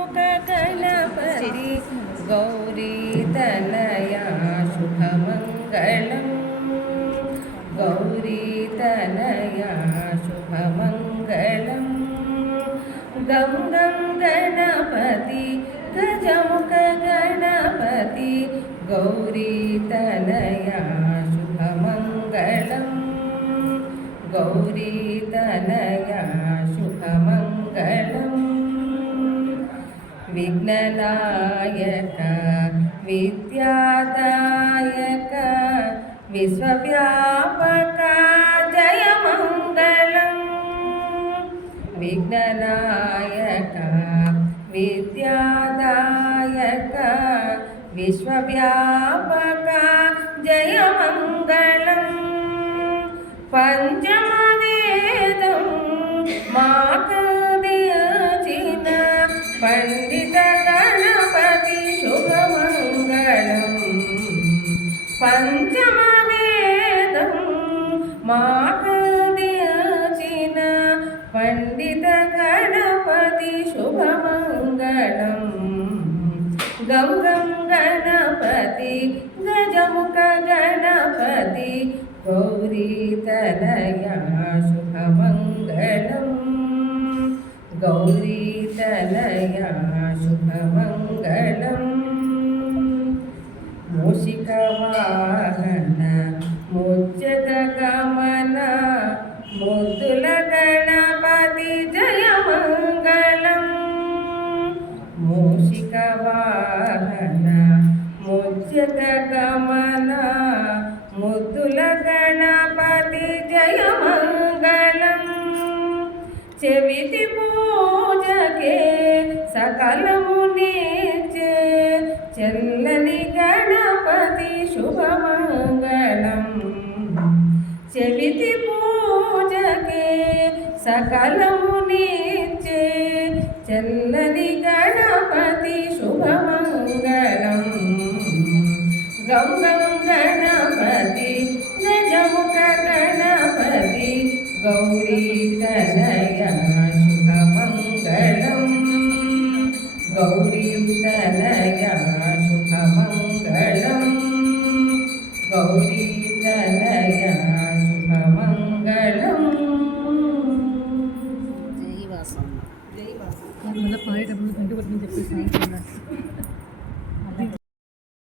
गजमुख गणपति गौरीतनया शुभमङ्गलम् गौरीतनया शुभमङ्गलम् गं गं गणपति गजमुख गणपति गौरीतनया शुभमङ्गलम् गौरीतनया शुभमङ्गलम् विघ्ननायक विद्यादायक विश्वव्यापक जय मङ्गलम् विघ्ननायक विद्यादायक विश्वव्यापक जय मङ्गलम् पंचमवेदं माकदियचिन पंडित गणपति शुभमङ्गलम् पंचमवेदं माकदियचिन पंडित गणपति शुभमङ्गलम् गं गं गणपति गजमुख गणपति गौरीतनया शुभमङ्गलम् गौरीतनया शुभमङ्गलम् मूषिकवाहन मुज्जगगमन मुद्दुल गणपति जय मङ्गलम् मूषिकवाहन मुज्जगगमन मुद्दुल गणपति जय मङ्गलम् చెవితి పూజకే సకలమునిచే చెల్లని గణపతి శుభమంగళం చెవితి పూజకే సకలమునిచే చెల్లని గణపతి శుభమంగళం గం గం గణపతి గజముఖ గణపతి गौरीतनया शुभमङ्गलम् गौरीतनया शुभमङ्गलम् गौरी